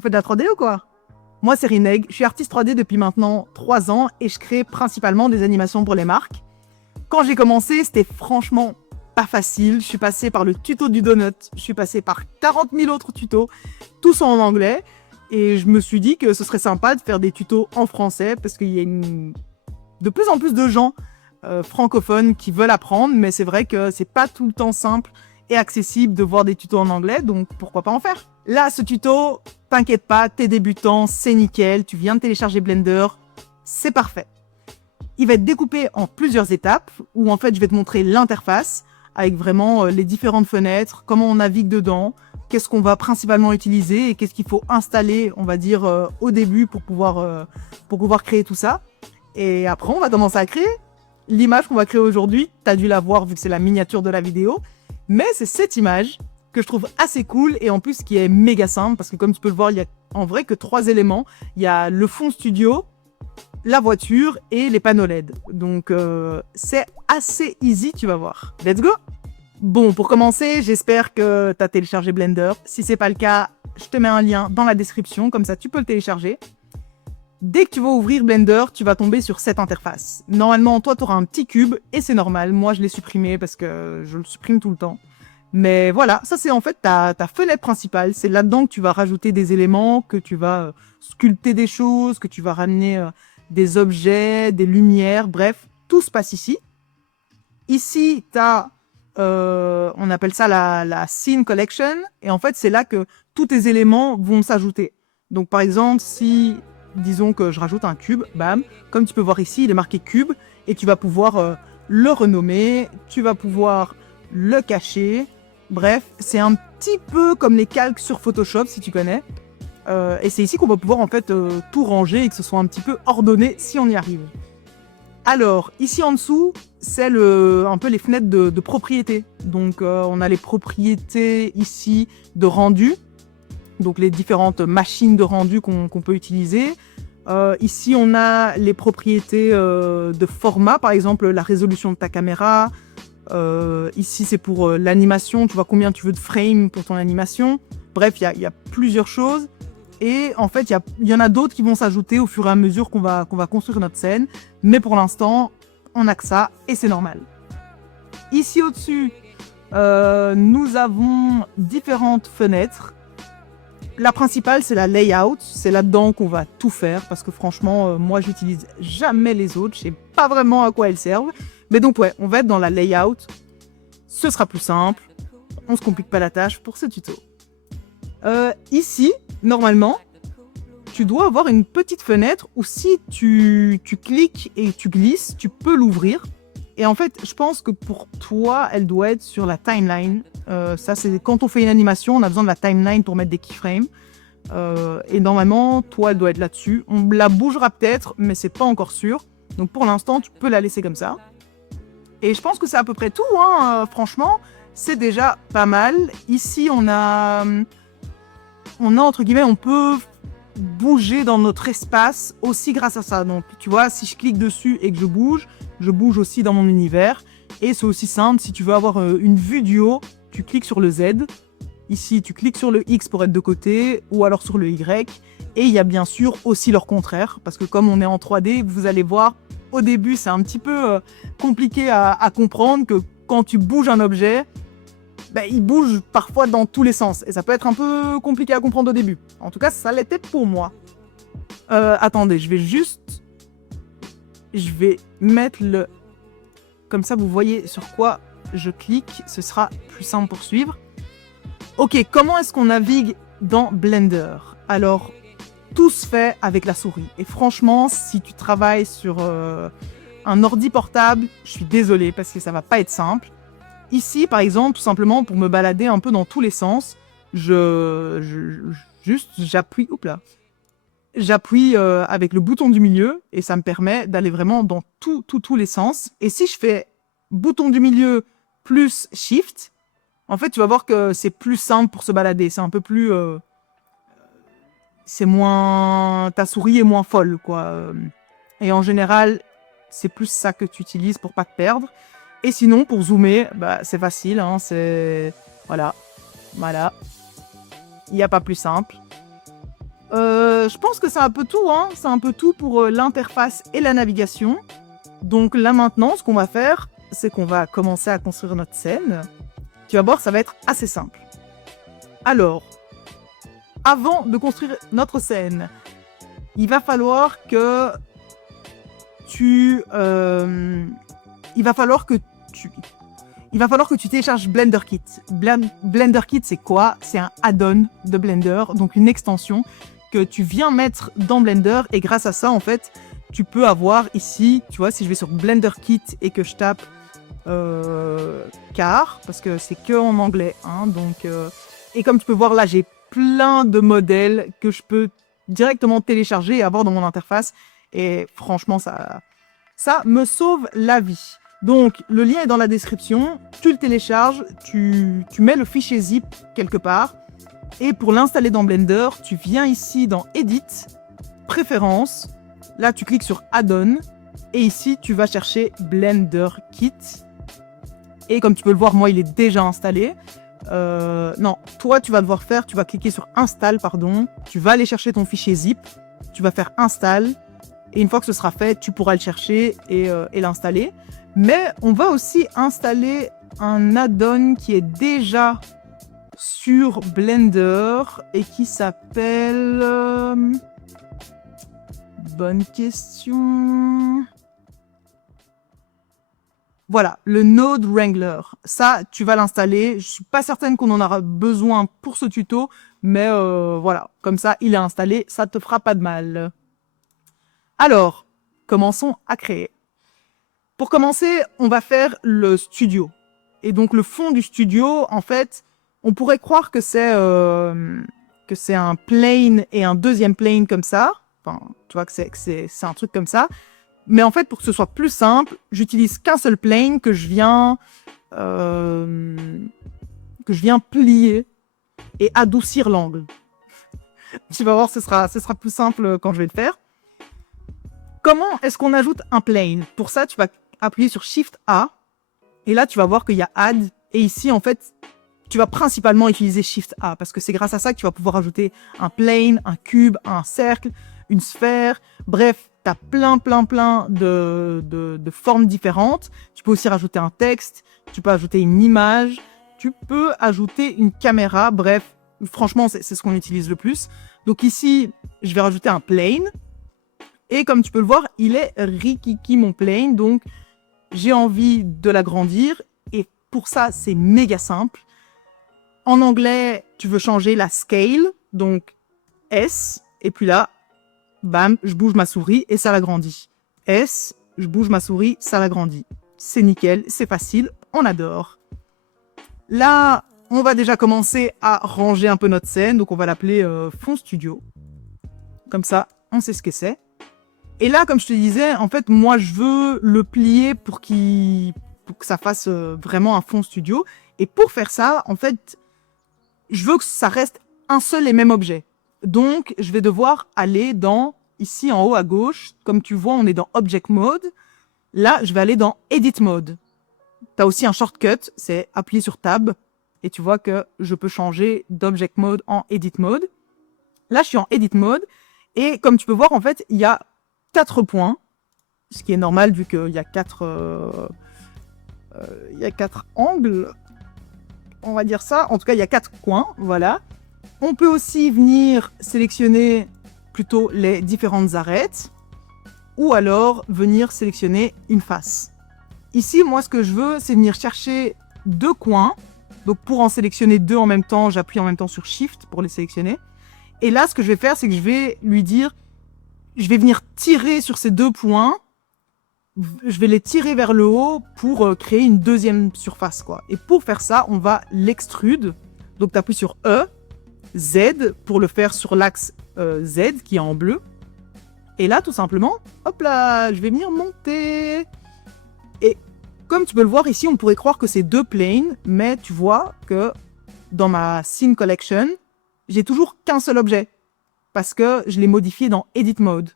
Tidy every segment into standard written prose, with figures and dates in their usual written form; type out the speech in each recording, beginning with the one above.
On fait de la 3D ou quoi? Moi, c'est Rineg, je suis artiste 3D depuis maintenant 3 ans et je crée principalement des animations pour les marques. Quand j'ai commencé, c'était franchement pas facile. Je suis passée par le tuto du donut, je suis passée par 40 000 autres tutos, tous sont en anglais. Et je me suis dit que ce serait sympa de faire des tutos en français parce qu'il y a de plus en plus de gens francophones qui veulent apprendre, mais c'est vrai que c'est pas tout le temps simple et accessible de voir des tutos en anglais, donc pourquoi pas en faire? Là, ce tuto, t'inquiète pas, t'es débutant, c'est nickel, tu viens de télécharger Blender, c'est parfait. Il va être découpé en plusieurs étapes, où en fait je vais te montrer l'interface, avec vraiment les différentes fenêtres, comment on navigue dedans, qu'est-ce qu'on va principalement utiliser et qu'est-ce qu'il faut installer, on va dire, au début pour pouvoir créer tout ça. Et après, on va commencer à créer. L'image qu'on va créer aujourd'hui, t'as dû la voir vu que c'est la miniature de la vidéo, mais c'est cette image que je trouve assez cool et en plus qui est méga simple parce que comme tu peux le voir, il y a en vrai que 3 éléments. Il y a le fond studio, la voiture et les panneaux LED. Donc c'est assez easy, tu vas voir. Let's go! Bon, pour commencer, j'espère que tu as téléchargé Blender. Si c'est pas le cas, je te mets un lien dans la description, comme ça tu peux le télécharger. Dès que tu vas ouvrir Blender, tu vas tomber sur cette interface. Normalement, toi, tu auras un petit cube, et c'est normal. Moi, je l'ai supprimé parce que je le supprime tout le temps. Mais voilà, ça c'est en fait ta fenêtre principale. C'est là-dedans que tu vas rajouter des éléments, que tu vas sculpter des choses, que tu vas ramener des objets, des lumières, bref, tout se passe ici. Ici, tu as, on appelle ça la Scene Collection, et en fait, c'est là que tous tes éléments vont s'ajouter. Donc par exemple, si, disons que je rajoute un cube, bam, comme tu peux voir ici, il est marqué cube, et tu vas pouvoir le renommer, tu vas pouvoir le cacher. Bref, c'est un petit peu comme les calques sur Photoshop, si tu connais. Et c'est ici qu'on va pouvoir en fait tout ranger et que ce soit un petit peu ordonné si on y arrive. Alors, ici en dessous, c'est un peu les fenêtres de propriété. Donc, on a les propriétés ici de rendu. Donc, les différentes machines de rendu qu'on peut utiliser. Ici, on a les propriétés de format, par exemple la résolution de ta caméra. Ici, c'est pour l'animation. Tu vois combien tu veux de frames pour ton animation. Bref, il y a plusieurs choses. Et en fait, il y en a d'autres qui vont s'ajouter au fur et à mesure qu'on va construire notre scène. Mais pour l'instant, on n'a que ça et c'est normal. Ici au-dessus, nous avons différentes fenêtres. La principale, c'est la layout. C'est là-dedans qu'on va tout faire parce que franchement, moi, j'utilise jamais les autres. Je sais pas vraiment à quoi elles servent. Mais donc, ouais, on va être dans la layout. Ce sera plus simple. On se complique pas la tâche pour ce tuto. Ici, normalement, tu dois avoir une petite fenêtre où si tu cliques et tu glisses, tu peux l'ouvrir. Et en fait, je pense que pour toi, elle doit être sur la timeline. Ça, c'est quand on fait une animation, on a besoin de la timeline pour mettre des keyframes. Et normalement, toi, elle doit être là-dessus. On la bougera peut-être, mais c'est pas encore sûr. Donc pour l'instant, tu peux la laisser comme ça. Et je pense que c'est à peu près tout, hein. Franchement, c'est déjà pas mal. Ici, on a entre guillemets, on peut bouger dans notre espace aussi grâce à ça. Donc, tu vois, si je clique dessus et que je bouge aussi dans mon univers. Et c'est aussi simple, si tu veux avoir une vue du haut, tu cliques sur le Z. Ici, tu cliques sur le X pour être de côté, ou alors sur le Y. Et il y a bien sûr aussi leur contraire, parce que comme on est en 3D, vous allez voir, au début, c'est un petit peu compliqué à comprendre que quand tu bouges un objet, ben, il bouge parfois dans tous les sens. Et ça peut être un peu compliqué à comprendre au début. En tout cas, ça l'était pour moi. Attendez, je vais mettre le... Comme ça, vous voyez sur quoi je clique. Ce sera plus simple pour suivre. Ok, comment est-ce qu'on navigue dans Blender? Alors, tout se fait avec la souris. Et franchement, si tu travailles sur un ordi portable, je suis désolée parce que ça va pas être simple. Ici, par exemple, tout simplement pour me balader un peu dans tous les sens, j'appuie, j'appuie avec le bouton du milieu et ça me permet d'aller vraiment dans tous les sens. Et si je fais bouton du milieu plus Shift, en fait, tu vas voir que c'est plus simple pour se balader. C'est un peu plus, c'est moins, ta souris est moins folle, quoi. Et en général, c'est plus ça que tu utilises pour pas te perdre. Et sinon, pour zoomer, bah, c'est facile, hein, c'est... Voilà. Il n'y a pas plus simple. je pense que c'est un peu tout, hein. C'est un peu tout pour l'interface et la navigation. Donc là maintenant, ce qu'on va faire, c'est qu'on va commencer à construire notre scène. Tu vas voir, ça va être assez simple. Alors, avant de construire notre scène, il va falloir que tu télécharges Blender Kit. Blender Kit, c'est quoi? C'est un add-on de Blender, donc une extension que tu viens mettre dans Blender, et grâce à ça, en fait, tu peux avoir ici, tu vois, si je vais sur Blender Kit et que je tape car, parce que c'est que en anglais, hein, donc, et comme tu peux voir là, j'ai plein de modèles que je peux directement télécharger et avoir dans mon interface, et franchement, ça me sauve la vie. Donc, le lien est dans la description, tu le télécharges, tu mets le fichier zip quelque part, et pour l'installer dans Blender, tu viens ici dans Edit, Préférences, là tu cliques sur Add-on, et ici tu vas chercher Blender Kit, et comme tu peux le voir, moi il est déjà installé. Non, toi tu vas devoir faire, tu vas cliquer sur Install, pardon, tu vas aller chercher ton fichier zip, tu vas faire Install, et une fois que ce sera fait, tu pourras le chercher et l'installer. Mais on va aussi installer un add-on qui est déjà sur Blender et qui s'appelle... Bonne question... Voilà, le Node Wrangler. Ça, tu vas l'installer. Je suis pas certaine qu'on en aura besoin pour ce tuto, mais voilà, comme ça, il est installé, ça te fera pas de mal. Alors, commençons à créer. Pour commencer, on va faire le studio. Et donc, le fond du studio, en fait, on pourrait croire que c'est un plane et un deuxième plane comme ça. Enfin, tu vois que c'est un truc comme ça. Mais en fait, pour que ce soit plus simple, j'utilise qu'un seul plane que je viens plier et adoucir l'angle. Tu vas voir, ce sera plus simple quand je vais le faire. Comment est-ce qu'on ajoute un plane? Pour ça, tu vas appuyer sur Shift A. Et là, tu vas voir qu'il y a Add. Et ici, en fait, tu vas principalement utiliser Shift A. Parce que c'est grâce à ça que tu vas pouvoir ajouter un plane, un cube, un cercle, une sphère. Bref, tu as plein de formes différentes. Tu peux aussi rajouter un texte. Tu peux ajouter une image. Tu peux ajouter une caméra. Bref, franchement, c'est ce qu'on utilise le plus. Donc ici, je vais rajouter un plane. Et comme tu peux le voir, il est rikiki mon plane. Donc, j'ai envie de l'agrandir. Et pour ça, c'est méga simple. En anglais, tu veux changer la scale. Donc, S. Et puis là, bam, je bouge ma souris et ça l'agrandit. S, je bouge ma souris, ça l'agrandit. C'est nickel, c'est facile, on adore. Là, on va déjà commencer à ranger un peu notre scène. Donc, on va l'appeler fond studio. Comme ça, on sait ce que c'est. Et là, comme je te disais, en fait, moi, je veux le plier pour que ça fasse vraiment un fond studio. Et pour faire ça, en fait, je veux que ça reste un seul et même objet. Donc, je vais devoir aller dans, ici en haut à gauche, comme tu vois, on est dans Object Mode. Là, je vais aller dans Edit Mode. Tu as aussi un shortcut, c'est appuyer sur Tab. Et tu vois que je peux changer d'Object Mode en Edit Mode. Là, je suis en Edit Mode. Et comme tu peux voir, en fait, il y a 4 points. Ce qui est normal vu qu'il y a 4 angles. On va dire ça. En tout cas, il y a 4 coins. Voilà. On peut aussi venir sélectionner plutôt les différentes arêtes. Ou alors venir sélectionner une face. Ici, moi, ce que je veux, c'est venir chercher 2 coins. Donc, pour en sélectionner 2 en même temps, j'appuie en même temps sur Shift pour les sélectionner. Et là, ce que je vais faire, c'est que je vais lui dire, je vais venir tirer sur ces 2 points. Je vais les tirer vers le haut pour créer une deuxième surface, quoi. Et pour faire ça, on va l'extrude. Donc, tu appuies sur E, Z, pour le faire sur l'axe Z, qui est en bleu. Et là, tout simplement, hop là, je vais venir monter. Et comme tu peux le voir ici, on pourrait croire que c'est 2 planes, mais tu vois que dans ma Scene Collection, j'ai toujours qu'un seul objet, parce que je l'ai modifié dans Edit Mode.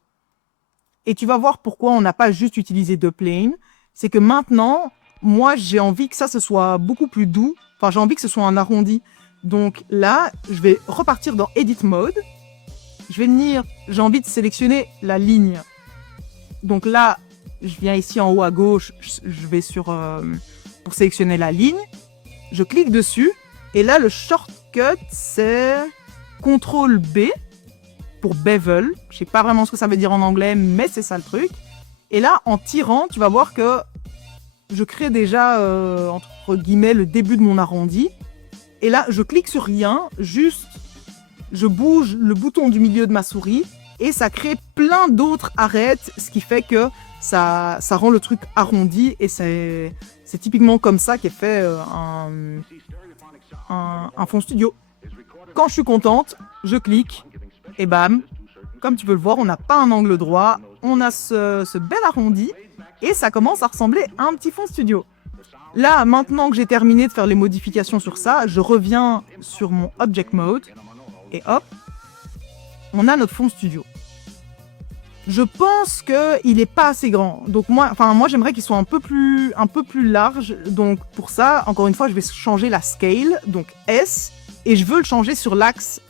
Et tu vas voir pourquoi on n'a pas juste utilisé 2 planes. C'est que maintenant, moi, j'ai envie que ça, ce soit beaucoup plus doux. Enfin, j'ai envie que ce soit un arrondi. Donc là, je vais repartir dans Edit Mode. je vais venir, j'ai envie de sélectionner la ligne. Donc là, je viens ici en haut à gauche, je vais pour sélectionner la ligne. Je clique dessus et là, le shortcut, c'est CTRL B pour bevel. Je sais pas vraiment ce que ça veut dire en anglais, mais c'est ça le truc. Et là, en tirant, tu vas voir que je crée déjà, entre guillemets, le début de mon arrondi. Et là, je clique sur rien, juste, je bouge le bouton du milieu de ma souris et ça crée plein d'autres arêtes, ce qui fait que ça rend le truc arrondi et c'est typiquement comme ça qu'est fait un fond studio. Quand je suis contente, je clique et bam, comme tu peux le voir, on n'a pas un angle droit, on a ce bel arrondi et ça commence à ressembler à un petit fond studio. Là, maintenant que j'ai terminé de faire les modifications sur ça, je reviens sur mon Object Mode et hop, on a notre fond studio. Je pense qu'il n'est pas assez grand. Donc moi j'aimerais qu'il soit un peu plus large. Donc pour ça, encore une fois, je vais changer la scale, donc S, et je veux le changer sur l'axe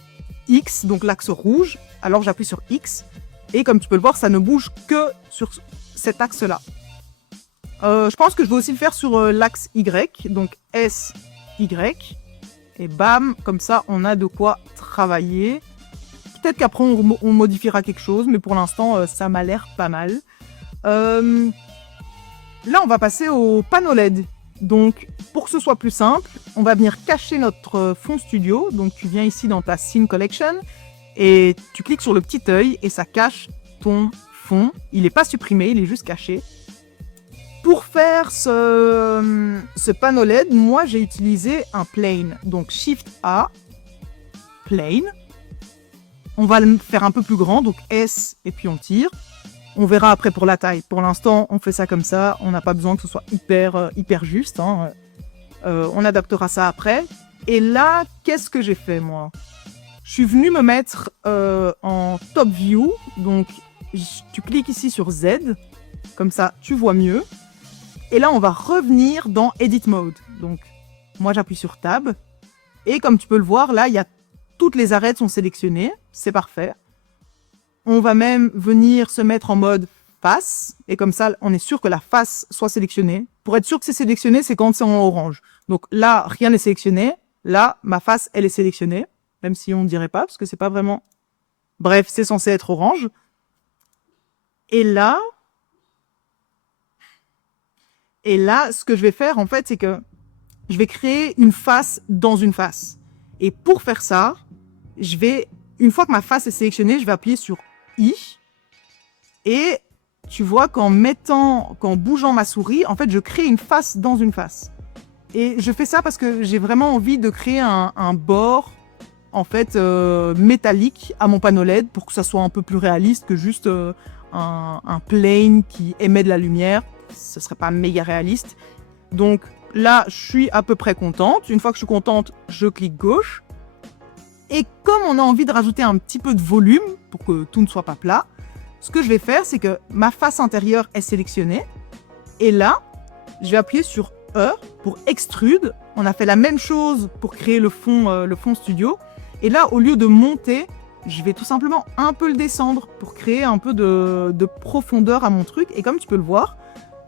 X, donc l'axe rouge. Alors j'appuie sur X, et comme tu peux le voir, ça ne bouge que sur cet axe-là. Je pense que je vais aussi le faire sur l'axe Y, donc S, Y, et bam, comme ça on a de quoi travailler. Peut-être qu'après on modifiera quelque chose, mais pour l'instant ça m'a l'air pas mal. Là on va passer au panneau LED. Donc pour que ce soit plus simple, on va venir cacher notre fond studio. Donc tu viens ici dans ta Scene Collection et tu cliques sur le petit œil et ça cache ton fond. Il n'est pas supprimé, il est juste caché. Pour faire ce panneau LED, moi j'ai utilisé un plane. Donc Shift A, plane. On va le faire un peu plus grand, donc S, et puis on tire. On verra après pour la taille. Pour l'instant, on fait ça comme ça. On n'a pas besoin que ce soit hyper juste. Hein. On adaptera ça après. Et là, qu'est-ce que j'ai fait, moi? Je suis venu me mettre en top view. Donc, tu cliques ici sur Z. Comme ça, tu vois mieux. Et là, on va revenir dans Edit Mode. Donc, moi, j'appuie sur Tab. Et comme tu peux le voir, là, toutes les arêtes sont sélectionnées. C'est parfait. On va même venir se mettre en mode face. Et comme ça, on est sûr que la face soit sélectionnée. Pour être sûr que c'est sélectionné, c'est quand c'est en orange. Donc là, rien n'est sélectionné. Là, ma face, elle est sélectionnée. Même si on ne dirait pas, parce que c'est pas vraiment... Bref, c'est censé être orange. Et là, ce que je vais faire, en fait, c'est que je vais créer une face dans une face. Et pour faire ça, une fois que ma face est sélectionnée, je vais appuyer sur I. Et tu vois qu'en bougeant ma souris, en fait, je crée une face dans une face. Et je fais ça parce que j'ai vraiment envie de créer un bord, en fait, métallique à mon panneau LED pour que ça soit un peu plus réaliste que juste un plane qui émet de la lumière. Ce serait pas méga réaliste. Donc là, je suis à peu près contente. Une fois que je suis contente, je clique gauche. Et comme on a envie de rajouter un petit peu de volume pour que tout ne soit pas plat, ce que je vais faire, c'est que ma face intérieure est sélectionnée. Et là, je vais appuyer sur E pour extrude. On a fait la même chose pour créer le fond studio. Et là, au lieu de monter, je vais tout simplement un peu le descendre pour créer un peu de profondeur à mon truc. Et comme tu peux le voir,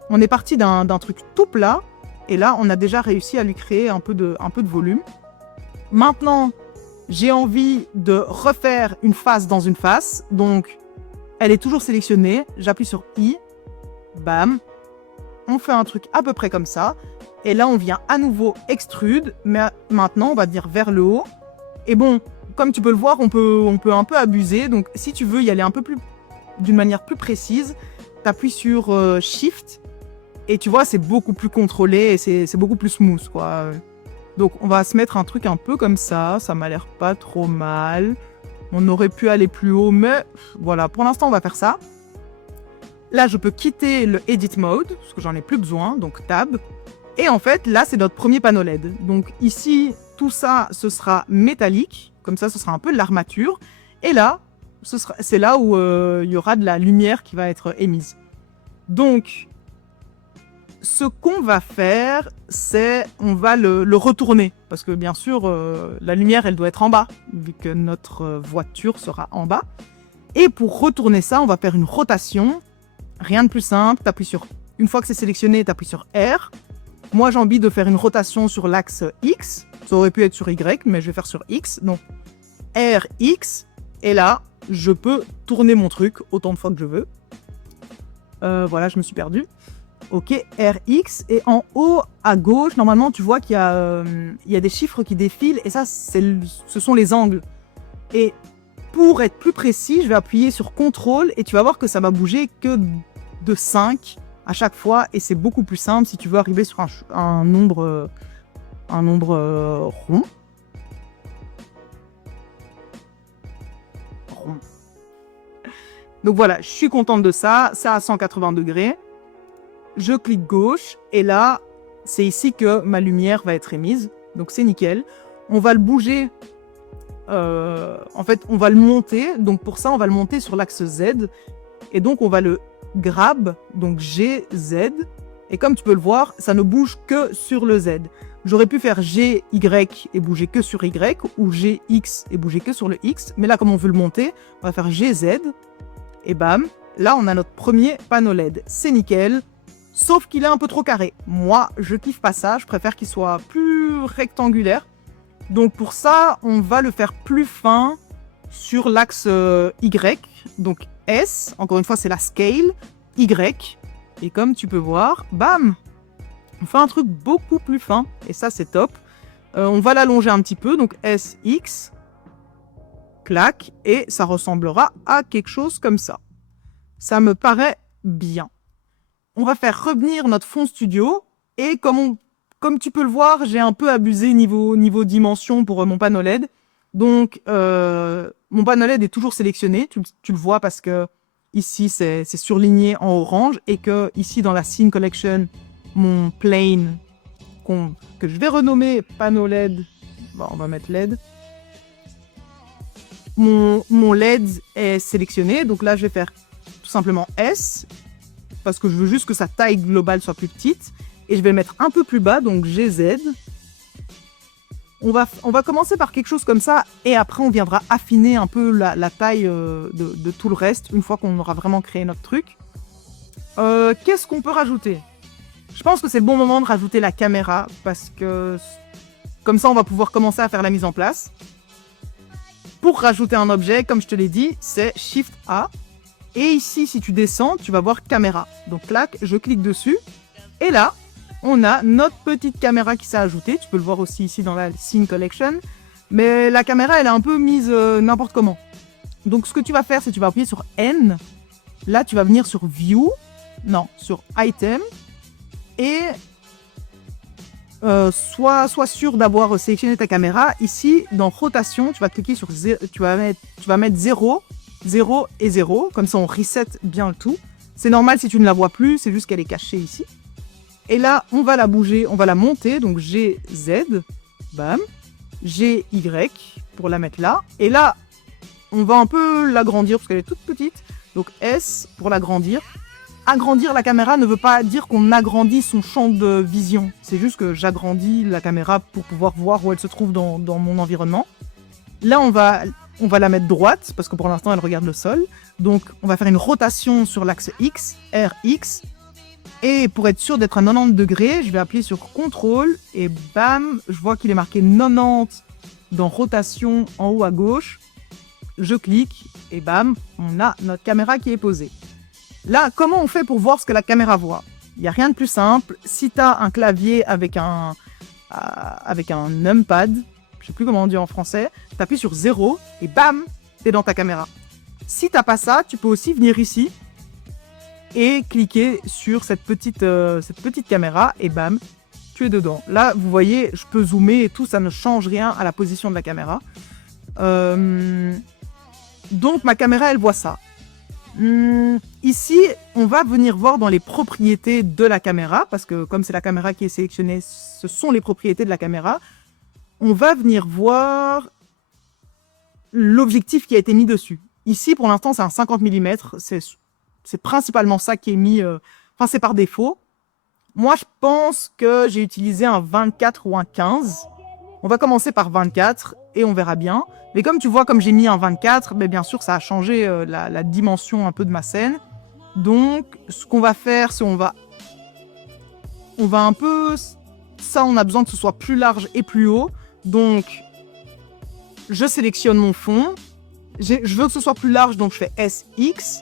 on est parti d'un truc tout plat. Et là, on a déjà réussi à lui créer un peu de volume. Maintenant, j'ai envie de refaire une face dans une face. Donc, elle est toujours sélectionnée. J'appuie sur I. Bam. On fait un truc à peu près comme ça. Et là, on vient à nouveau extrude. Mais maintenant, on va dire vers le haut. Et bon, comme tu peux le voir, on peut un peu abuser. Donc, si tu veux y aller un peu plus, d'une manière plus précise, tu appuies sur Shift. Et tu vois, c'est beaucoup plus contrôlé et c'est beaucoup plus smooth, quoi. Donc, on va se mettre un truc un peu comme ça. Ça m'a l'air pas trop mal. On aurait pu aller plus haut, mais voilà. Pour l'instant, on va faire ça. Là, je peux quitter le Edit Mode, parce que j'en ai plus besoin. Donc, Tab. Et en fait, là, c'est notre premier panneau LED. Donc, ici, tout ça, ce sera métallique. Comme ça, ce sera un peu de l'armature. Et là, c'est là où il y aura de la lumière qui va être émise. Donc, ce qu'on va faire, c'est on va le retourner. Parce que bien sûr, la lumière, elle doit être en bas, vu que notre voiture sera en bas. Et pour retourner ça, on va faire une rotation. Rien de plus simple. Une fois que c'est sélectionné, tu appuies sur R. Moi, j'ai envie de faire une rotation sur l'axe X. Ça aurait pu être sur Y, mais je vais faire sur X. Donc, R, X. Et là, je peux tourner mon truc autant de fois que je veux. Voilà, je me suis perdu. Ok, RX. Et en haut à gauche, normalement, tu vois qu'il y a des chiffres qui défilent. Et ça, ce sont les angles. Et pour être plus précis, je vais appuyer sur CTRL et tu vas voir que ça va bouger que de 5 à chaque fois. Et c'est beaucoup plus simple si tu veux arriver sur un nombre rond. Donc voilà, je suis contente de ça. Ça à 180 degrés. Je clique gauche et là, c'est ici que ma lumière va être émise. Donc c'est nickel. On va le bouger. En fait, on va le monter. Donc pour ça, on va le monter sur l'axe Z. Et donc on va le grab. Donc GZ. Et comme tu peux le voir, ça ne bouge que sur le Z. J'aurais pu faire GY et bouger que sur Y. Ou GX et bouger que sur le X. Mais là, comme on veut le monter, on va faire GZ. Et bam, là on a notre premier panneau LED. C'est nickel, sauf qu'il est un peu trop carré. Moi, je kiffe pas ça, je préfère qu'il soit plus rectangulaire. Donc pour ça, on va le faire plus fin sur l'axe Y. Donc S, encore une fois c'est la scale, Y. Et comme tu peux voir, bam, on fait un truc beaucoup plus fin. Et ça c'est top. On va l'allonger un petit peu, donc SX. Clac, et ça ressemblera à quelque chose comme ça. Ça me paraît bien. On va faire revenir notre fond studio, et comme tu peux le voir, j'ai un peu abusé niveau dimension pour mon panneau LED. Donc, mon panneau LED est toujours sélectionné, tu le vois parce que ici c'est surligné en orange, et que ici dans la Scene Collection, mon plane, que je vais renommer panneau LED, bon, on va mettre LED, mon LED est sélectionné, donc là je vais faire tout simplement S, parce que je veux juste que sa taille globale soit plus petite, et je vais le mettre un peu plus bas, donc GZ. On va commencer par quelque chose comme ça, et après on viendra affiner un peu la taille de tout le reste, une fois qu'on aura vraiment créé notre truc. Qu'est-ce qu'on peut rajouter ? Je pense que c'est le bon moment de rajouter la caméra, parce que comme ça on va pouvoir commencer à faire la mise en place. Pour rajouter un objet, comme je te l'ai dit, c'est Shift A. Et ici, si tu descends, tu vas voir caméra. Donc, clac, je clique dessus. Et là, on a notre petite caméra qui s'est ajoutée. Tu peux le voir aussi ici dans la Scene Collection. Mais la caméra, elle est un peu mise n'importe comment. Donc, ce que tu vas faire, c'est que tu vas appuyer sur N. Là, tu vas venir sur View. Non, sur Item. Et sois sûr d'avoir sélectionné ta caméra. Ici, dans rotation, tu vas cliquer sur tu vas mettre 0, 0 et 0. Comme ça, on reset bien le tout. C'est normal si tu ne la vois plus, c'est juste qu'elle est cachée ici. Et là, on va la bouger, on va la monter. Donc GZ, bam, GY pour la mettre là. Et là, on va un peu l'agrandir parce qu'elle est toute petite. Donc S pour l'agrandir. Agrandir la caméra ne veut pas dire qu'on agrandit son champ de vision. C'est juste que j'agrandis la caméra pour pouvoir voir où elle se trouve dans mon environnement. Là, on va la mettre droite, parce que pour l'instant, elle regarde le sol. Donc, on va faire une rotation sur l'axe X, RX. Et pour être sûr d'être à 90 degrés, je vais appuyer sur CTRL. Et bam, je vois qu'il est marqué 90 dans rotation en haut à gauche. Je clique et bam, on a notre caméra qui est posée. Là, comment on fait pour voir ce que la caméra voit ? Il n'y a rien de plus simple. Si tu as un clavier avec un numpad, je ne sais plus comment on dit en français, tu appuies sur 0 et bam, tu es dans ta caméra. Si tu n'as pas ça, tu peux aussi venir ici et cliquer sur cette petite caméra et bam, tu es dedans. Là, vous voyez, je peux zoomer et tout, ça ne change rien à la position de la caméra. Donc, ma caméra, elle voit ça. Ici, on va venir voir dans les propriétés de la caméra, parce que comme c'est la caméra qui est sélectionnée, ce sont les propriétés de la caméra. On va venir voir l'objectif qui a été mis dessus. Ici, pour l'instant, c'est un 50 mm. C'est principalement ça qui est mis... c'est par défaut. Moi, je pense que j'ai utilisé un 24 ou un 15. On va commencer par 24 et on verra bien. Mais comme tu vois, comme j'ai mis un 24, mais bien sûr, ça a changé la dimension un peu de ma scène. Donc, ce qu'on va faire, c'est on va un peu... Ça, on a besoin que ce soit plus large et plus haut. Donc, je sélectionne mon fond. Je veux que ce soit plus large, donc je fais SX.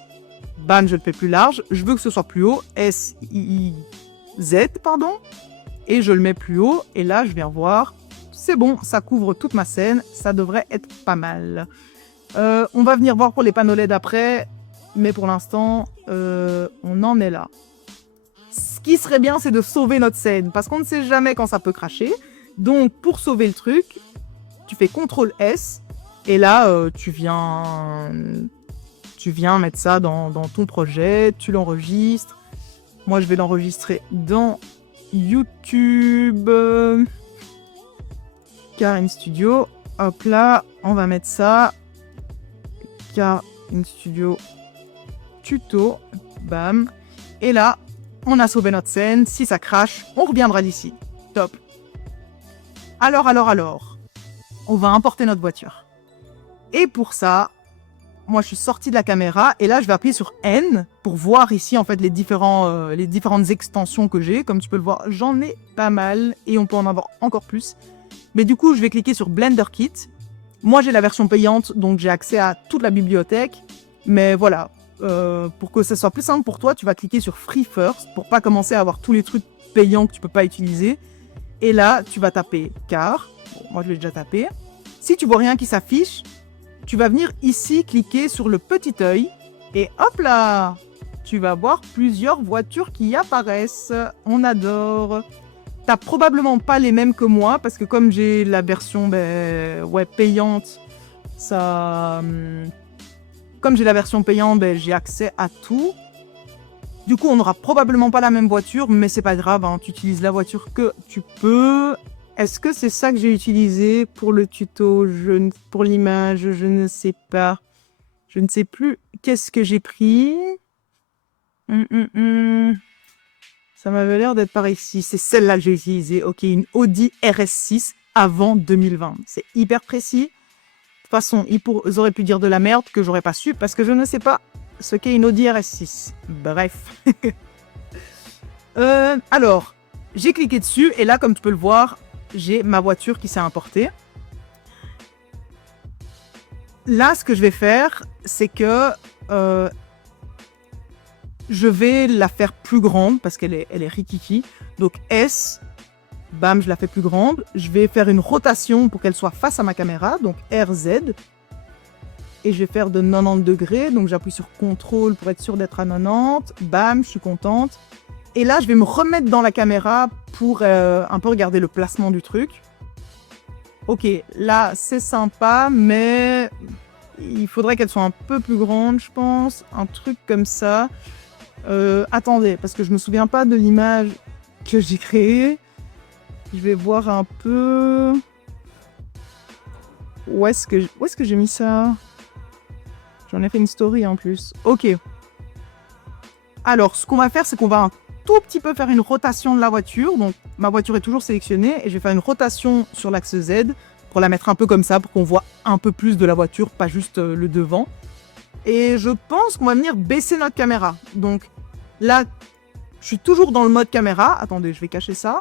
Bam, je le fais plus large. Je veux que ce soit plus haut. SIZ, pardon. Et je le mets plus haut. Et là, je viens voir. C'est bon, ça couvre toute ma scène. Ça devrait être pas mal. On va venir voir pour les panneaux LED après. Mais pour l'instant, on en est là. Ce qui serait bien, c'est de sauver notre scène. Parce qu'on ne sait jamais quand ça peut cracher. Donc, pour sauver le truc, tu fais CTRL-S. Et là, tu viens mettre ça dans ton projet. Tu l'enregistres. Moi, je vais l'enregistrer dans YouTube. Karine Studio. Hop là, on va mettre ça. Karine Studio tuto. Bam. Et là, on a sauvé notre scène. Si ça crache, on reviendra d'ici. Top. Alors. On va importer notre voiture. Et pour ça, moi, je suis sortie de la caméra. Et là, je vais appuyer sur N pour voir ici, en fait, les différentes extensions que j'ai. Comme tu peux le voir, j'en ai pas mal. Et on peut en avoir encore plus. Mais du coup, je vais cliquer sur Blender Kit. Moi, j'ai la version payante, donc j'ai accès à toute la bibliothèque. Mais voilà, pour que ce soit plus simple pour toi, tu vas cliquer sur Free First pour pas commencer à avoir tous les trucs payants que tu peux pas utiliser. Et là, tu vas taper car. Bon, moi, je l'ai déjà tapé. Si tu vois rien qui s'affiche, tu vas venir ici cliquer sur le petit œil. Et hop là, tu vas voir plusieurs voitures qui apparaissent. On adore. T'as probablement pas les mêmes que moi, parce que comme j'ai la version payante, comme j'ai la version payante, j'ai accès à tout. Du coup, on n'aura probablement pas la même voiture, mais c'est pas grave, hein, tu utilises la voiture que tu peux. Est-ce que c'est ça que j'ai utilisé pour le tuto, pour l'image? Je ne sais pas. Je ne sais plus qu'est-ce que j'ai pris. Ça m'avait l'air d'être par ici. C'est celle-là que j'ai utilisée. Ok, une Audi RS6 avant 2020. C'est hyper précis. De toute façon, ils auraient pu dire de la merde que j'aurais pas su parce que je ne sais pas ce qu'est une Audi RS6. Bref. Alors, j'ai cliqué dessus et là, comme tu peux le voir, j'ai ma voiture qui s'est importée. Là, ce que je vais faire, c'est que je vais la faire plus grande parce qu'elle est rikiki. Donc S, bam, je la fais plus grande. Je vais faire une rotation pour qu'elle soit face à ma caméra, donc RZ. Et je vais faire de 90 degrés, donc j'appuie sur CTRL pour être sûr d'être à 90. Bam, je suis contente. Et là, je vais me remettre dans la caméra pour un peu regarder le placement du truc. Ok, là, c'est sympa, mais il faudrait qu'elle soit un peu plus grande, je pense. Un truc comme ça. Attendez, parce que je me souviens pas de l'image que j'ai créée. Je vais voir un peu... Où est-ce que j'ai mis ça? J'en ai fait une story en plus. Ok. Alors, ce qu'on va faire, c'est qu'on va un tout petit peu faire une rotation de la voiture. Donc, ma voiture est toujours sélectionnée et je vais faire une rotation sur l'axe Z pour la mettre un peu comme ça, pour qu'on voit un peu plus de la voiture, pas juste le devant. Et je pense qu'on va venir baisser notre caméra. Donc, là, je suis toujours dans le mode caméra. Attendez, je vais cacher ça.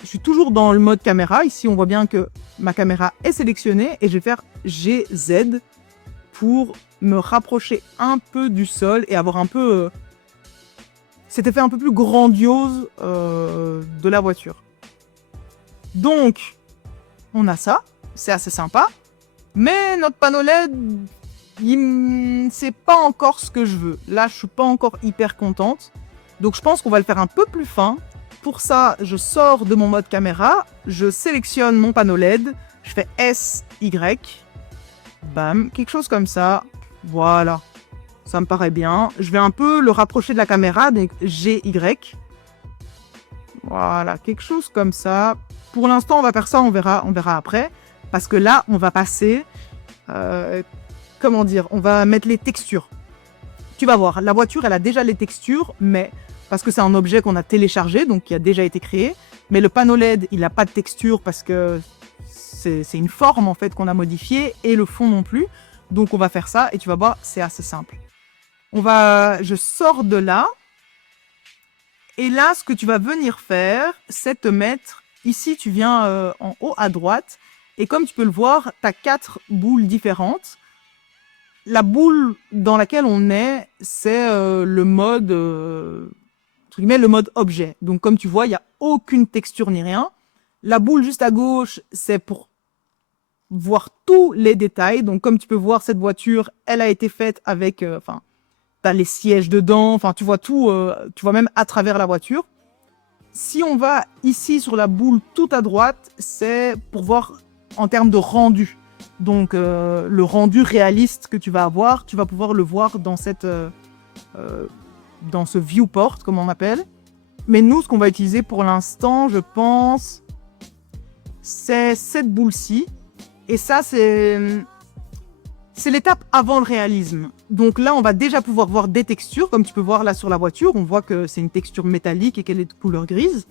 Je suis toujours dans le mode caméra. Ici, on voit bien que ma caméra est sélectionnée. Et je vais faire GZ pour me rapprocher un peu du sol et avoir un peu cet effet un peu plus grandiose de la voiture. Donc, on a ça. C'est assez sympa. Mais notre panneau LED, c'est pas encore ce que je veux. Là, je suis pas encore hyper contente. Donc, je pense qu'on va le faire un peu plus fin. Pour ça, je sors de mon mode caméra. Je sélectionne mon panneau LED. Je fais SY. Bam. Quelque chose comme ça. Voilà. Ça me paraît bien. Je vais un peu le rapprocher de la caméra. Donc, GY. Voilà. Quelque chose comme ça. Pour l'instant, on va faire ça. On verra après. Parce que là, on va passer... comment dire, on va mettre les textures. Tu vas voir, la voiture, elle a déjà les textures, mais parce que c'est un objet qu'on a téléchargé, donc qui a déjà été créé. Mais le panneau LED, il n'a pas de texture parce que c'est une forme en fait qu'on a modifiée et le fond non plus. Donc on va faire ça et tu vas voir, c'est assez simple. Je sors de là. Et là, ce que tu vas venir faire, c'est te mettre... Ici, tu viens en haut à droite. Et comme tu peux le voir, tu as 4 boules différentes. La boule dans laquelle on est, c'est le mode... entre guillemets, le mode objet. Donc comme tu vois, il n'y a aucune texture ni rien. La boule juste à gauche, c'est pour voir tous les détails. Donc comme tu peux voir, cette voiture, elle a été faite avec... T'as les sièges dedans, enfin tu vois tout, tu vois même à travers la voiture. Si on va ici sur la boule tout à droite, c'est pour voir en termes de rendu. Donc le rendu réaliste que tu vas pouvoir le voir dans dans ce viewport, comme on appelle. Mais nous, ce qu'on va utiliser pour l'instant, je pense, c'est cette boule-ci. Et ça, c'est l'étape avant le réalisme. Donc là, on va déjà pouvoir voir des textures. Comme tu peux voir là sur la voiture, on voit que c'est une texture métallique et qu'elle est de couleur grise.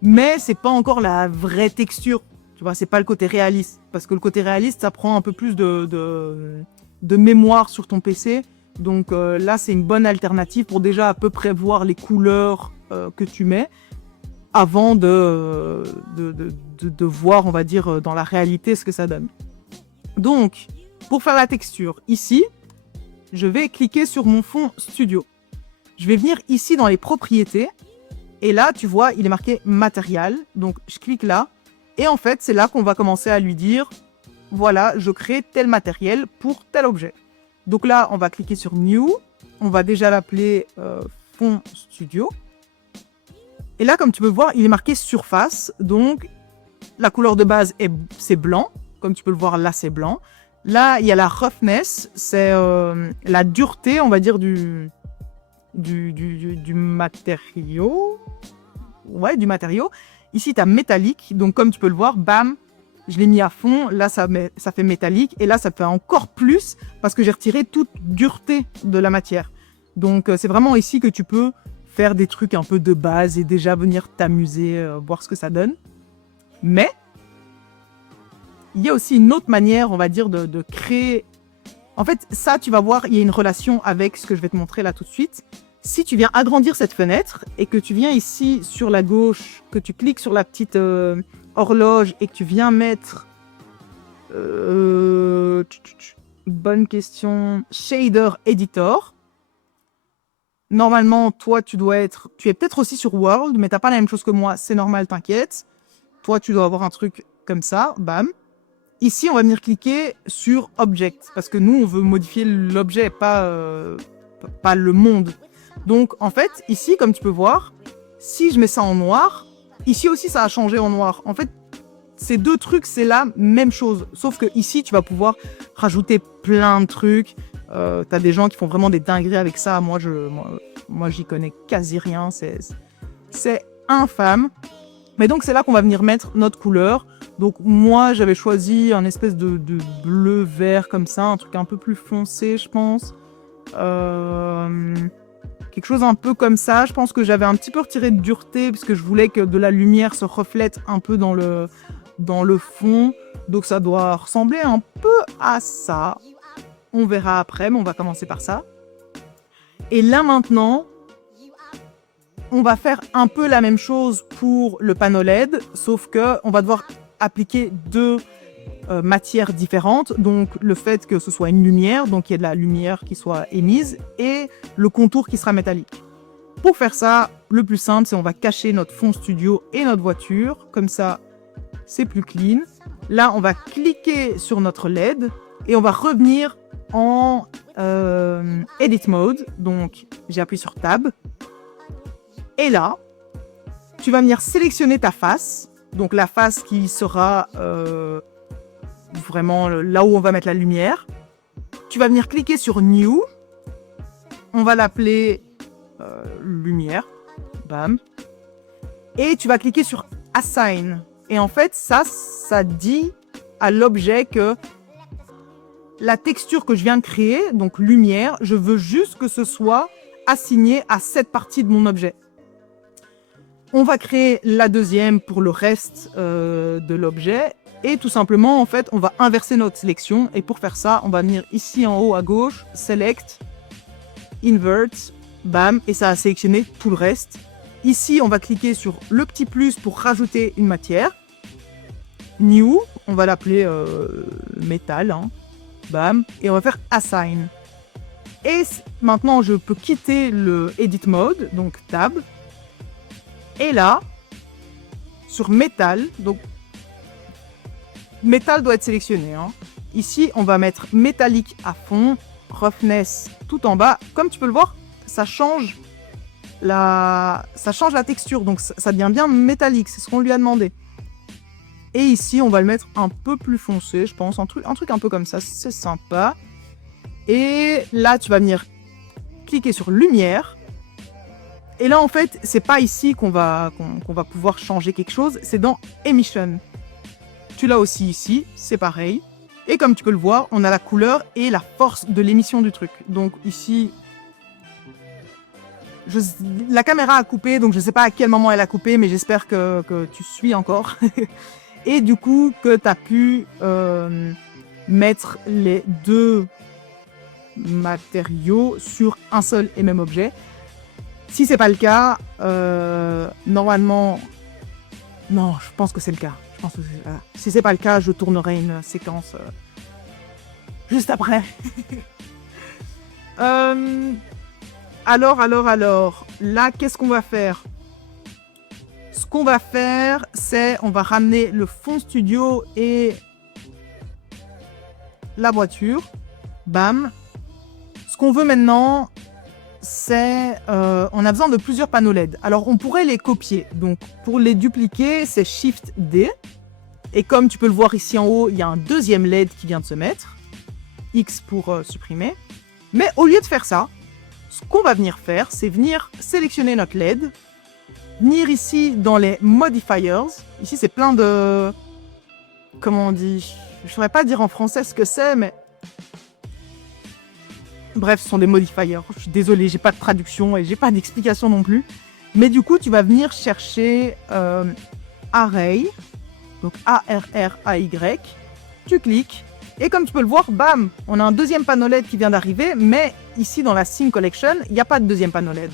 Mais c'est pas encore la vraie texture. Tu vois, c'est pas le côté réaliste. Parce que le côté réaliste, ça prend un peu plus de mémoire sur ton PC. Donc là, c'est une bonne alternative pour déjà à peu près voir les couleurs que tu mets avant de voir, on va dire, dans la réalité ce que ça donne. Donc, pour faire la texture, ici, je vais cliquer sur mon fond studio. Je vais venir ici dans les propriétés. Et là, tu vois, il est marqué matériel. Donc, je clique là. Et en fait, c'est là qu'on va commencer à lui dire, voilà, je crée tel matériel pour tel objet. Donc là, on va cliquer sur New. On va déjà l'appeler fond studio. Et là, comme tu peux voir, il est marqué surface. Donc, la couleur de base, c'est blanc. Comme tu peux le voir, là, c'est blanc. Là, il y a la roughness, c'est la dureté, on va dire, du matériau. Ouais, du matériau. Ici, tu as métallique. Donc, comme tu peux le voir, bam, je l'ai mis à fond. Là, ça fait métallique. Et là, ça fait encore plus parce que j'ai retiré toute dureté de la matière. Donc, c'est vraiment ici que tu peux faire des trucs un peu de base et déjà venir t'amuser, voir ce que ça donne. Mais il y a aussi une autre manière, on va dire, de créer... En fait, ça, tu vas voir, il y a une relation avec ce que je vais te montrer là tout de suite. Si tu viens agrandir cette fenêtre et que tu viens ici sur la gauche, que tu cliques sur la petite horloge et que tu viens mettre... bonne question. Shader Editor. Normalement, toi, tu es peut-être aussi sur World, mais tu n'as pas la même chose que moi. C'est normal, t'inquiète. Toi, tu dois avoir un truc comme ça. Bam. Ici, on va venir cliquer sur Object, parce que nous, on veut modifier l'objet, pas le monde. Donc, en fait, ici, comme tu peux voir, si je mets ça en noir, ici aussi, ça a changé en noir. En fait, ces deux trucs, c'est la même chose. Sauf que ici, tu vas pouvoir rajouter plein de trucs. T'as des gens qui font vraiment des dingueries avec ça. Moi, j'y connais quasi rien. C'est infâme. Mais donc, c'est là qu'on va venir mettre notre couleur. Donc, moi, j'avais choisi un espèce de bleu-vert comme ça. Un truc un peu plus foncé, je pense. Quelque chose un peu comme ça. Je pense que j'avais un petit peu retiré de dureté puisque je voulais que de la lumière se reflète un peu dans le fond. Donc, ça doit ressembler un peu à ça. On verra après, mais on va commencer par ça. Et là, maintenant... on va faire un peu la même chose pour le panneau LED, sauf qu'on va devoir appliquer deux matières différentes. Donc le fait que ce soit une lumière, donc il y ait de la lumière qui soit émise, et le contour qui sera métallique. Pour faire ça, le plus simple, c'est on va cacher notre fond studio et notre voiture. Comme ça, c'est plus clean. Là, on va cliquer sur notre LED et on va revenir en Edit Mode. Donc j'ai appuyé sur Tab. Et là, tu vas venir sélectionner ta face. Donc la face qui sera vraiment là où on va mettre la lumière. Tu vas venir cliquer sur New. On va l'appeler lumière. Bam. Et tu vas cliquer sur Assign. Et en fait, ça dit à l'objet que la texture que je viens de créer, donc lumière, je veux juste que ce soit assigné à cette partie de mon objet. On va créer la deuxième pour le reste de l'objet. Et tout simplement, en fait, on va inverser notre sélection. Et pour faire ça, on va venir ici en haut à gauche, Select, Invert, bam, et ça a sélectionné tout le reste. Ici, on va cliquer sur le petit plus pour rajouter une matière. New, on va l'appeler métal, hein. Bam, et on va faire Assign. Et maintenant, je peux quitter le Edit Mode, donc Tab. Et là, sur Metal, donc Metal doit être sélectionné, hein. Ici, on va mettre métallique à fond, roughness tout en bas. Comme tu peux le voir, ça change la texture, donc ça devient bien métallique, c'est ce qu'on lui a demandé. Et ici, on va le mettre un peu plus foncé, je pense, un truc un peu comme ça, c'est sympa. Et là, tu vas venir cliquer sur lumière. Et là, en fait, c'est pas ici qu'on va pouvoir changer quelque chose, c'est dans Emission. Tu l'as aussi ici, c'est pareil. Et comme tu peux le voir, on a la couleur et la force de l'émission du truc. Donc ici, la caméra a coupé, donc je sais pas à quel moment elle a coupé, mais j'espère que tu suis encore. Et du coup, que tu as pu mettre les deux matériaux sur un seul et même objet. Si c'est pas le cas, normalement... Non, je pense que c'est le cas. Si c'est pas le cas, je tournerai une séquence juste après. Alors, là, qu'est-ce qu'on va faire? Ce qu'on va faire, c'est on va ramener le fond studio et la voiture. Bam. Ce qu'on veut maintenant, c'est... on a besoin de plusieurs panneaux LED. Alors, on pourrait les copier. Donc, pour les dupliquer, c'est Shift-D. Et comme tu peux le voir ici en haut, il y a un deuxième LED qui vient de se mettre. X pour supprimer. Mais au lieu de faire ça, ce qu'on va venir faire, c'est venir sélectionner notre LED. Venir ici dans les Modifiers. Ici, c'est plein de... Comment on dit? Je ne saurais pas dire en français ce que c'est, mais... Bref, ce sont des modifiers. Je suis désolée, j'ai pas de traduction et j'ai pas d'explication non plus. Mais du coup, tu vas venir chercher Array, donc A-R-R-A-Y. Tu cliques et comme tu peux le voir, bam, on a un deuxième panneau LED qui vient d'arriver, mais ici dans la Scene Collection, il n'y a pas de deuxième panneau LED.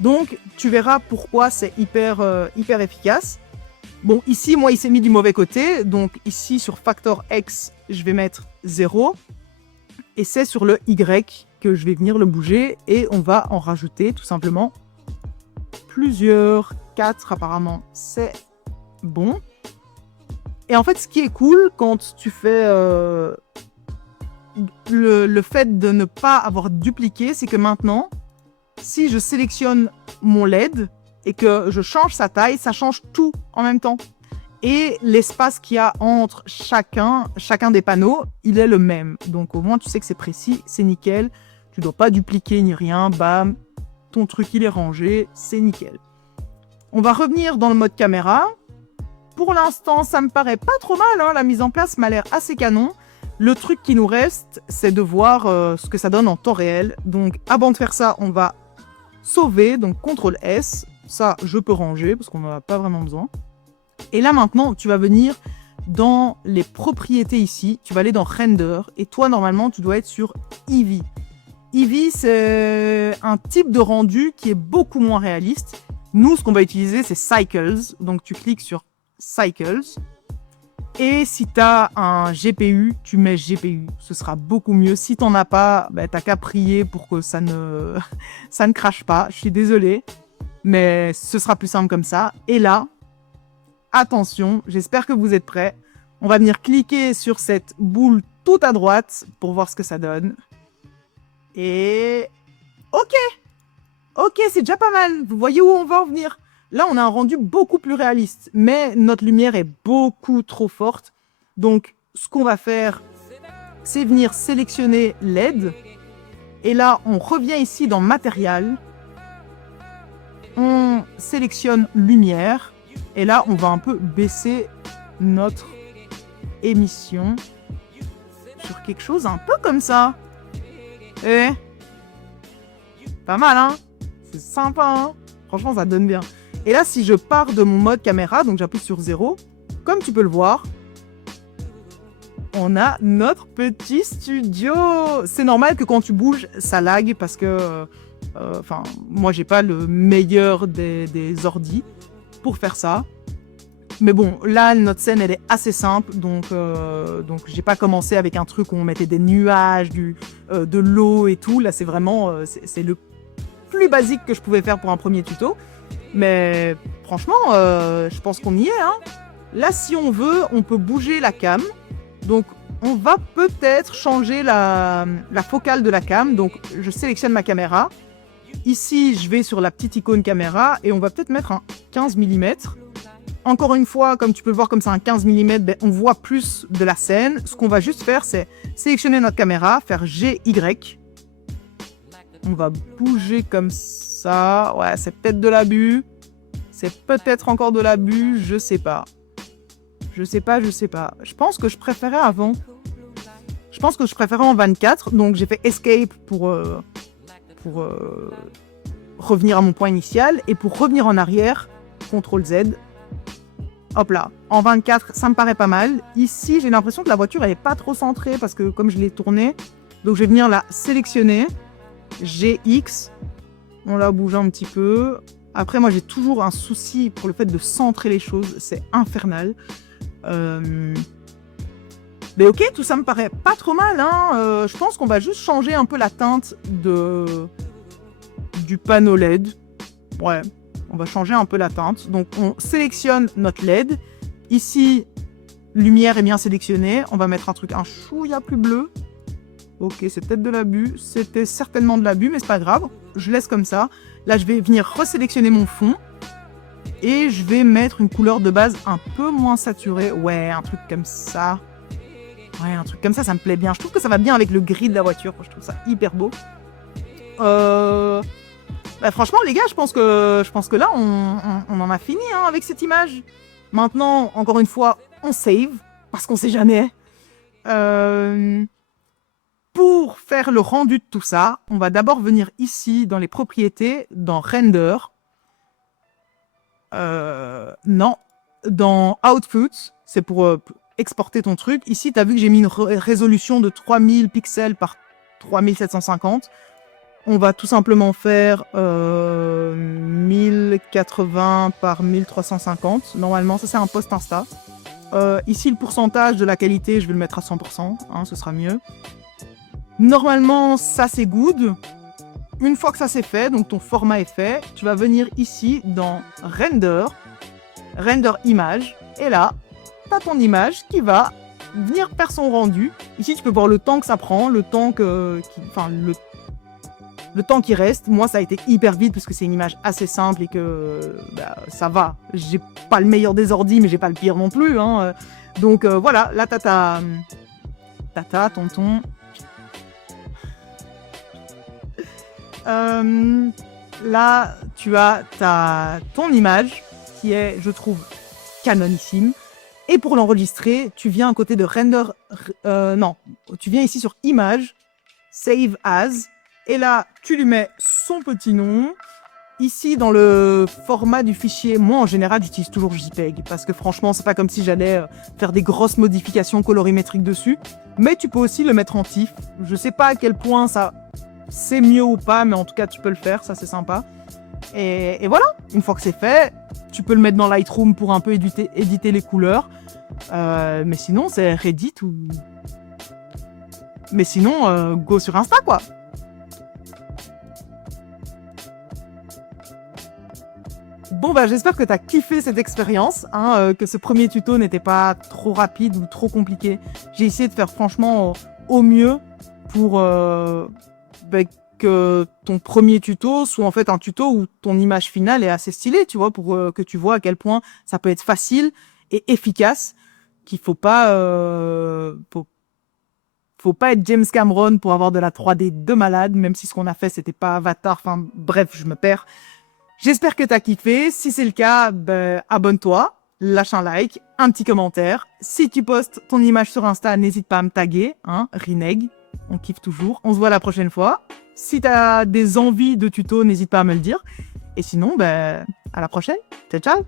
Donc, tu verras pourquoi c'est hyper efficace. Bon, ici, moi, il s'est mis du mauvais côté. Donc, ici, sur Factor X, je vais mettre 0. Et c'est sur le Y que je vais venir le bouger. Et on va en rajouter, tout simplement, plusieurs. 4, apparemment, c'est bon. Et en fait, ce qui est cool, quand tu fais le fait de ne pas avoir dupliqué, c'est que maintenant, si je sélectionne mon LED et que je change sa taille, ça change tout en même temps. Et l'espace qu'il y a entre chacun des panneaux, il est le même. Donc au moins tu sais que c'est précis, c'est nickel. Tu ne dois pas dupliquer ni rien, bam, ton truc il est rangé, c'est nickel. On va revenir dans le mode caméra. Pour l'instant, ça me paraît pas trop mal, hein. La mise en place m'a l'air assez canon. Le truc qui nous reste, c'est de voir ce que ça donne en temps réel. Donc avant de faire ça, on va sauver, donc CTRL S, ça je peux ranger parce qu'on n'en a pas vraiment besoin. Et là maintenant, tu vas venir dans les propriétés ici, tu vas aller dans Render, et toi normalement tu dois être sur Eevee. Eevee, c'est un type de rendu qui est beaucoup moins réaliste. Nous, ce qu'on va utiliser, c'est Cycles, donc tu cliques sur Cycles, et si tu as un GPU, tu mets GPU, ce sera beaucoup mieux. Si tu n'en as pas, bah, tu n'as qu'à prier pour que ça ne crache pas. Je suis désolée, mais ce sera plus simple comme ça. Et là, attention, j'espère que vous êtes prêts. On va venir cliquer sur cette boule tout à droite pour voir ce que ça donne. Et... Ok, c'est déjà pas mal. Vous voyez où on va en venir? Là, on a un rendu beaucoup plus réaliste, mais notre lumière est beaucoup trop forte. Donc, ce qu'on va faire, c'est venir sélectionner LED. Et là, on revient ici dans Matériel. On sélectionne Lumière. Et là, on va un peu baisser notre émission sur quelque chose un peu comme ça. Pas mal, hein? C'est sympa, hein. Franchement, ça donne bien. Et là, si je pars de mon mode caméra, donc j'appuie sur 0, comme tu peux le voir, on a notre petit studio. C'est normal que quand tu bouges, ça lag parce que, moi, j'ai pas le meilleur des ordis pour faire ça. Mais bon, là, notre scène, elle est assez simple, donc j'ai pas commencé avec un truc où on mettait des nuages, de l'eau et tout. Là, c'est vraiment, c'est le plus basique que je pouvais faire pour un premier tuto. Mais franchement, je pense qu'on y est, hein. Là, si on veut, on peut bouger la cam. Donc, on va peut-être changer la focale de la cam. Donc, je sélectionne ma caméra. Ici, je vais sur la petite icône caméra et on va peut-être mettre un 15 mm. Encore une fois, comme tu peux le voir, comme c'est un 15 mm, ben, on voit plus de la scène. Ce qu'on va juste faire, c'est sélectionner notre caméra, faire GY. On va bouger comme ça. Ouais, c'est peut-être de l'abus. C'est peut-être encore de l'abus, je sais pas. Je sais pas. Je pense que je préférais avant. Je pense que je préférais en 24. Donc j'ai fait Escape pour revenir à mon point initial. Et pour revenir en arrière, CTRL Z. Hop là. En 24, ça me paraît pas mal. Ici, j'ai l'impression que la voiture, elle est pas trop centrée parce que comme je l'ai tournée. Donc je vais venir la sélectionner. GX. On la bouge un petit peu. Après, moi, j'ai toujours un souci pour le fait de centrer les choses. C'est infernal. Mais ok, tout ça me paraît pas trop mal, hein. Je pense qu'on va juste changer un peu la teinte du panneau LED. Ouais, on va changer un peu la teinte. Donc, on sélectionne notre LED. Ici, lumière est bien sélectionnée. On va mettre un truc un chouïa plus bleu. Ok, c'est peut-être de l'abus. C'était certainement de l'abus, mais c'est pas grave. Je laisse comme ça. Là, je vais venir resélectionner mon fond. Et je vais mettre une couleur de base un peu moins saturée. Ouais, un truc comme ça. Ouais, un truc comme ça me plaît bien. Je trouve que ça va bien avec le gris de la voiture. Je trouve ça hyper beau. Franchement, les gars, je pense que là, on en a fini, hein, avec cette image. Maintenant, encore une fois, on save. Parce qu'on sait jamais. Pour faire le rendu de tout ça, on va d'abord venir ici, dans les propriétés, dans Render. Non, dans Output, c'est pour exporter ton truc. Ici, tu as vu que j'ai mis une résolution de 3000 pixels par 3750. On va tout simplement faire 1080 par 1350. Normalement, ça c'est un post Insta. Ici, le pourcentage de la qualité, je vais le mettre à 100%, hein, ce sera mieux. Normalement, ça c'est good. Une fois que ça c'est fait, donc ton format est fait, tu vas venir ici dans Render, Render Image, et là, tu as ton image qui va venir faire son rendu. Ici, tu peux voir le temps que ça prend, le temps qui reste. Moi, ça a été hyper vite parce que c'est une image assez simple et que ça va. J'ai pas le meilleur des ordis, mais j'ai pas le pire non plus, hein. Donc voilà, là, t'as tonton. Là, tu as ton image qui est, je trouve, canonissime. Et pour l'enregistrer, tu viens à côté de Render... tu viens ici sur Image, Save As. Et là, tu lui mets son petit nom. Ici, dans le format du fichier, moi, en général, j'utilise toujours JPEG. Parce que franchement, c'est pas comme si j'allais faire des grosses modifications colorimétriques dessus. Mais tu peux aussi le mettre en TIFF. Je sais pas à quel point ça... c'est mieux ou pas, mais en tout cas, tu peux le faire, ça c'est sympa. Et voilà, une fois que c'est fait, tu peux le mettre dans Lightroom pour un peu éditer les couleurs. Mais sinon, c'est Reddit ou... Mais sinon, go sur Insta, quoi. Bon, j'espère que tu as kiffé cette expérience, hein, que ce premier tuto n'était pas trop rapide ou trop compliqué. J'ai essayé de faire franchement au mieux pour... que ton premier tuto soit en fait un tuto où ton image finale est assez stylée, tu vois, pour que tu vois à quel point ça peut être facile et efficace, qu'il faut pas être James Cameron pour avoir de la 3D de malade, même si ce qu'on a fait c'était pas Avatar, enfin bref, je me perds. J'espère que t'as kiffé. Si c'est le cas, abonne-toi, lâche un like, un petit commentaire. Si tu postes ton image sur Insta, n'hésite pas à me taguer, hein, Reneg. On kiffe toujours. On se voit la prochaine fois. Si t'as des envies de tutos, n'hésite pas à me le dire. Et sinon, à la prochaine. Ciao, ciao.